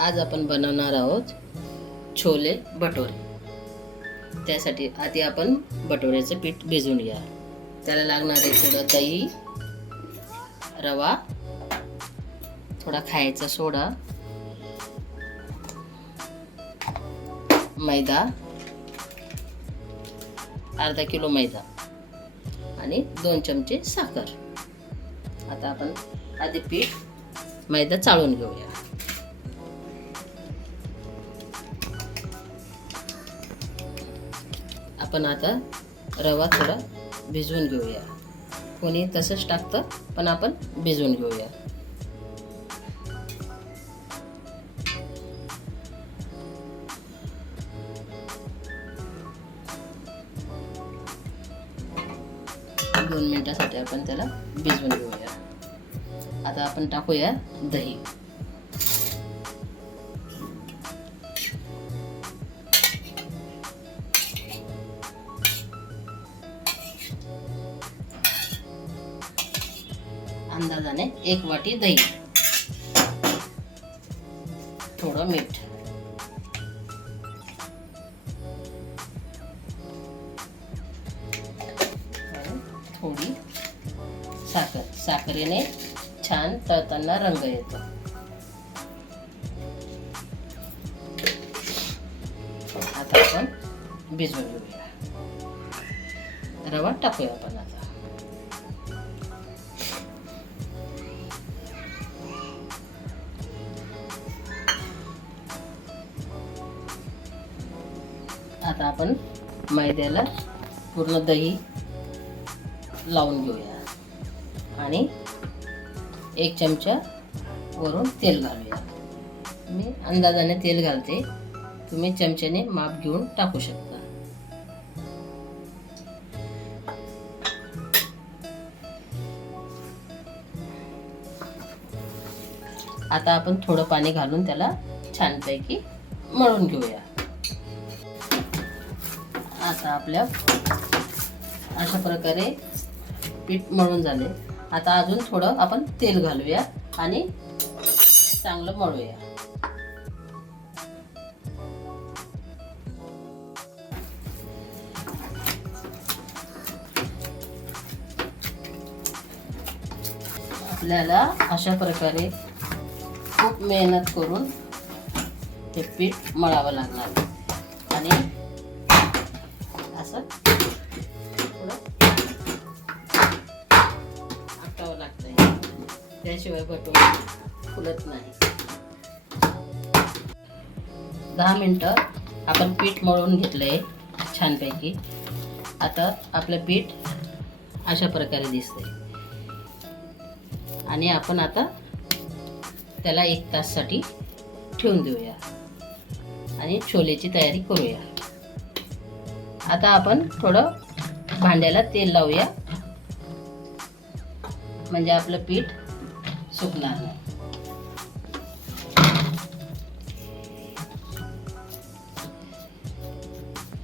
आज आपण बनवणार आहोत छोले भटोरे. त्यासाठी आधी आपण भटोऱ्याचं पीठ भिजवून घ्या. त्याला लागणारे थोडं दही रवा थोडा खायचा सोडा मैदा अर्धा किलो मैदा आणि दोन चमचे साखर. आता आपण आधी पीठ मैदा चाळून घेऊया. आपण आता रवा थोडा भिजवून घेऊया. कोणी तसंच टाकतं पण आपण भिजवून घेऊया. दोन मिनिटासाठी आपण त्याला भिजवून घेऊया. आता आपण टाकूया दही. एक वाटी दही. थोडं मीठ. थोडी साखर. साखरेने छान तळताना रंग येतो. आता आपण भिजवून घेऊया. रवा टाकूया आपण आता आपण मैद्याला पूर्ण दही लावून घेऊया. आणि एक चमचा वरून तेल घालूया. मी अंदाजाने तेल घालते. तुम्ही चमच्याने माप घेऊन टाकू शकता. आता आपण थोडं पाणी घालून त्याला छानपैकी मळून घेऊया. आता आपल्या अशा प्रकारे पीठ मळून झाले. आता अजून थोडं आपण तेल घालूया आणि चांगलं मळूया. आपल्याला अशा प्रकारे खूप मेहनत करून हे पीठ मळावं लागणार. आणि असं. थोडं आटावं लागतंय. त्याशिवाय भटून फुलत नाही. दहा मिनटं आपण पीठ मळून घेतलंय छानपैकी. आता आपलं पीठ अशा प्रकारे दिसतंय. आणि आपण आता त्याला एक ताससाठी ठेवून देऊया. आणि छोलेची तयारी करूया. आता आपण थोडं भांड्याला तेल लावूया. म्हणजे आपलं पीठ सुकणार नाही.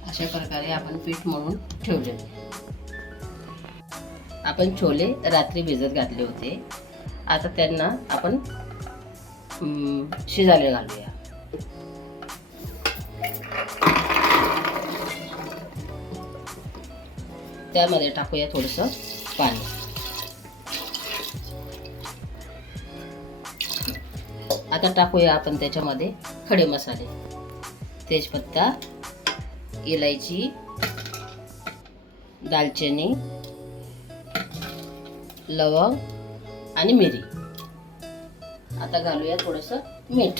अशा प्रकारे आपण पीठ मळून ठेवले. आपण छोले रात्री भिजत घातले होते. आता त्यांना आपण शिजायला घालूया. त्यामध्ये टाकूया थोडंसं पाणी. आता टाकूया आपण त्याच्यामध्ये खडे मसाले. तेजपत्ता इलायची दालचिनी लवंग आणि मिरी. आता घालूया थोडंसं मीठ.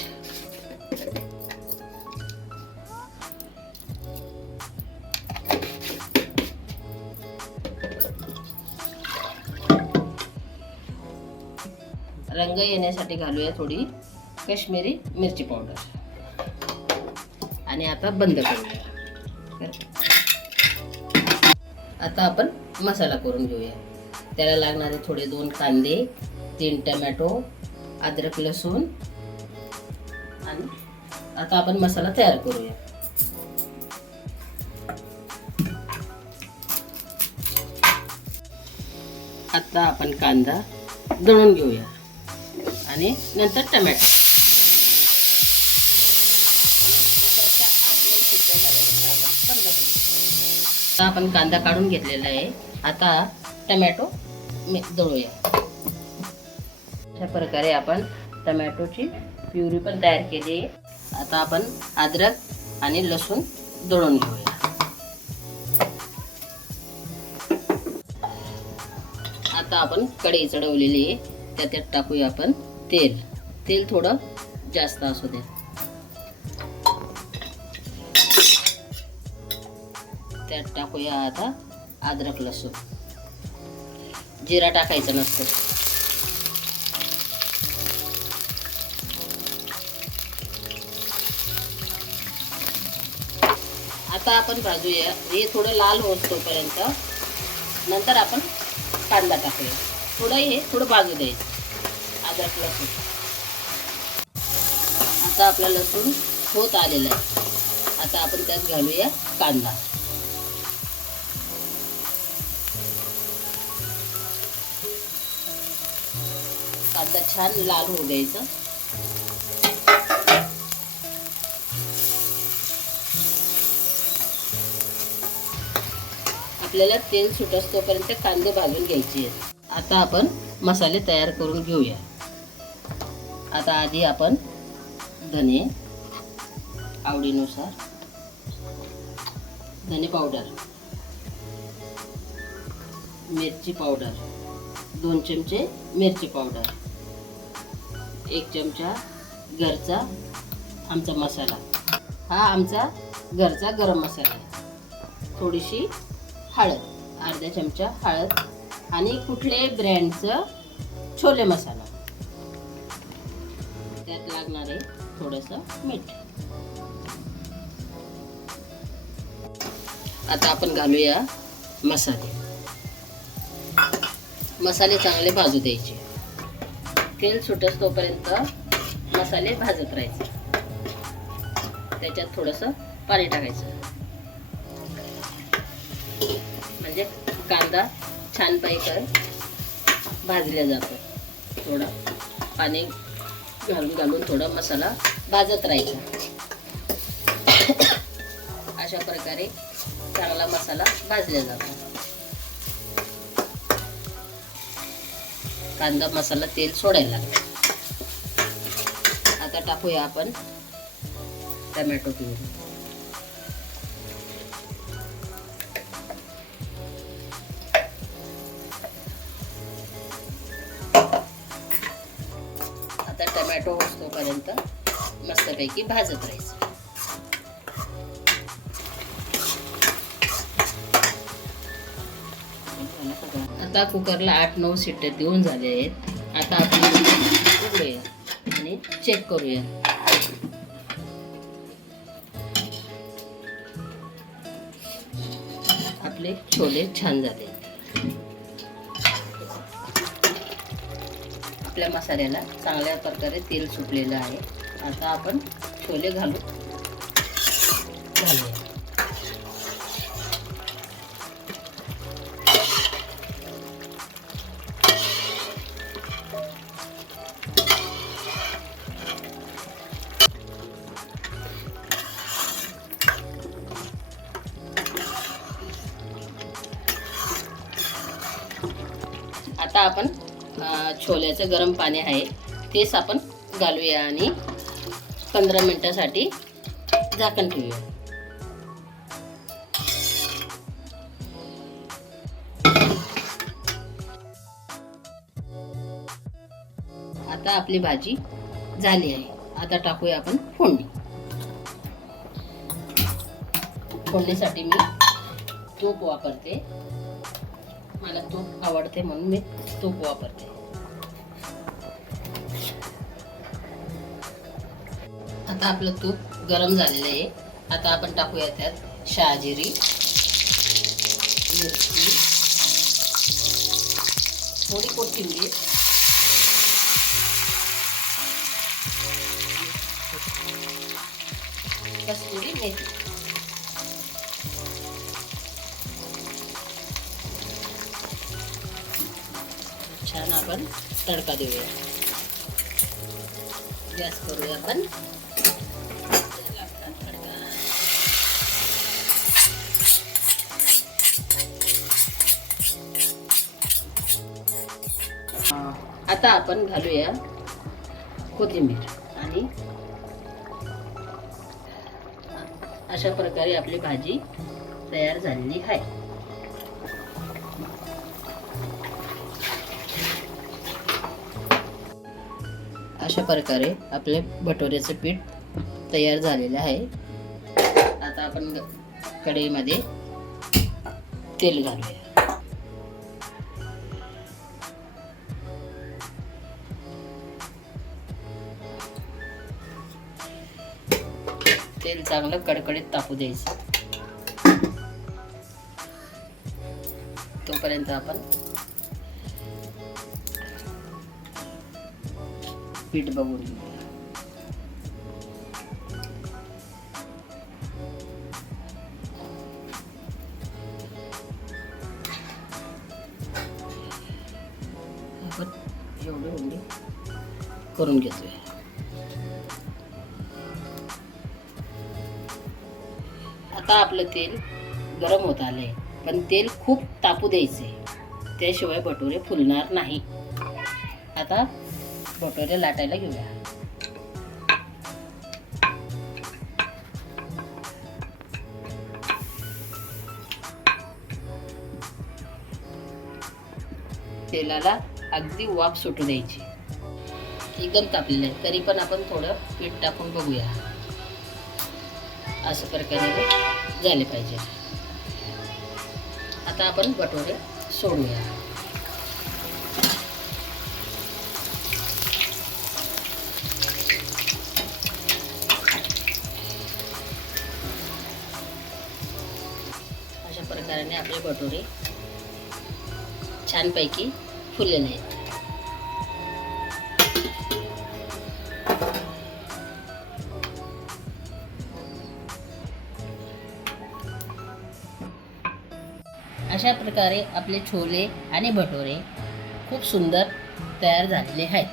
रंग येण्यासाठी घालूया थोडी कश्मीरी मिरची पावडर. आणि आता बंद करूया. आता आपण मसाला करून घेऊया. त्याला लागणारे थोडे दोन कांदे तीन टमॅटो अद्रक लसूण आणि आता आपण मसाला तयार करूया. आता आपण कांदा दळून घेऊया. आणि नंतर टमॅटो. आता आपण कांदा काढून घेतलेला आहे. आता टमॅटो मी दळूया. अशा प्रकारे आपण टमॅटोची प्युरी पण तयार केली आहे. आता आपण अद्रक आणि लसूण दळून घेऊया. आता आपण कढई चढवलेली आहे. त्या त्यात टाकूया आपण तेल. तेल थोडं जास्त असू दे. त्यात टाकूया आता अद्रक लसूण. जिरा टाकायचा नसतो. आता आपण भाजूया. हे थोडं लाल होत तोपर्यंत नंतर आपण कांदा टाकूया. थोडं हे थोडं भाजू द्यायचं. अद्रक लसूण आता आपला लसूण होत आलेला आहे. आता आपण त्यात घालूया कांदा. कांदा छान लाल होऊ द्यायचा. आपल्याला तेल सुटस्तोपर्यंत कांदे भाजून घ्यायचे आहेत. आता आपण मसाले तयार करून घेऊया. आता आधी आपण धने आवडीनुसार धने पावडर मिरची पावडर दोन चमचे मिरची पावडर एक चमचा घरचा आमचा मसाला. हा आमचा घरचा गरम मसाला आहे. थोडीशी हळद अर्धा चमचा हळद आणि कुठल्याही ब्रँडचं छोले मसाला. लागणार आहे थोडंसं मीठ. आता आपण घालूया मसाले. मसाले चांगले भाजू द्यायचे. तेल सुटस तोपर्यंत मसाले भाजत राहायचे. त्याच्यात थोडंसं पाणी टाकायचं. म्हणजे कांदा छान पैकर भाजला जातो. थोडं पाणी घालून घालून थोडा मसाला भाजत राहायचा. अशा प्रकारे चांगला मसाला भाजला जातो. कांदा मसाला तेल सोडायला लागला आता टाकूया आपण टमॅटो पिऊन तोपर्यंत मस्तपैकी भाजत राहायचं. आता कुकरला आठ नऊ शिट्ट्या देऊन झाले आहेत. आता आपण उघडूया आणि चेक करूया. आपले छोले छान झाले. आपल्या मसाल्याला चांगल्या प्रकारे तेल सुटलेलं आहे. आता आपण छोले घालू. घालूया आता आपण छोल्याचं गरम पाणी आहे. तेच आपण घालूया आणि पंधरा मिनटासाठी झाकण ठेवूया. आता आपली भाजी झाली आहे. आता टाकूया आपण फोडणी. फोडणीसाठी मी तूप वापरते. मला तूप आवडते म्हणून मी तूप वापरते. आता आपलं तूप गरम झालेलं आहे. आता आपण टाकूया त्यात शहाजिरी मिरची थोडी कोथिंबीर कस्तुरी मेथी. छान आपण तडका देऊया. गॅस करूया आपण. आता आपण घालूया कोथिंबीर. आणि अशा प्रकारे आपली भाजी तयार झालेली आहे. अशा प्रकारे आपले भटोऱ्याचं पीठ तयार झालेले आहे. आता आपण कढईमध्ये तेल घालूया. तेल चांगलं कडकडीत तापू द्यायचं. तोपर्यंत आपण पीठ बघून आपण एवढे एवढे करून घेतोय. आता आपलं तेल गरम होत आलंय. पण तेल खूप तापू द्यायचे त्याशिवाय भटुरे फुलणार नाही. आता भटुरे लाटायला घेऊया. तेलाला अगदी वाफ सुटू द्यायची. एकदम तापलेलं आहे तरी पण आपण थोडं पीठ टाकून बघूया. असं प्रकारे झाले पाहिजे. आता आपण बटोरे सोडूया. अशा प्रकारे आपले बटोरे छानपैकी फुललेले आहेत प्रकारे आपले छोले आणि भटोरे खूप सुंदर तयार झालेले आहेत.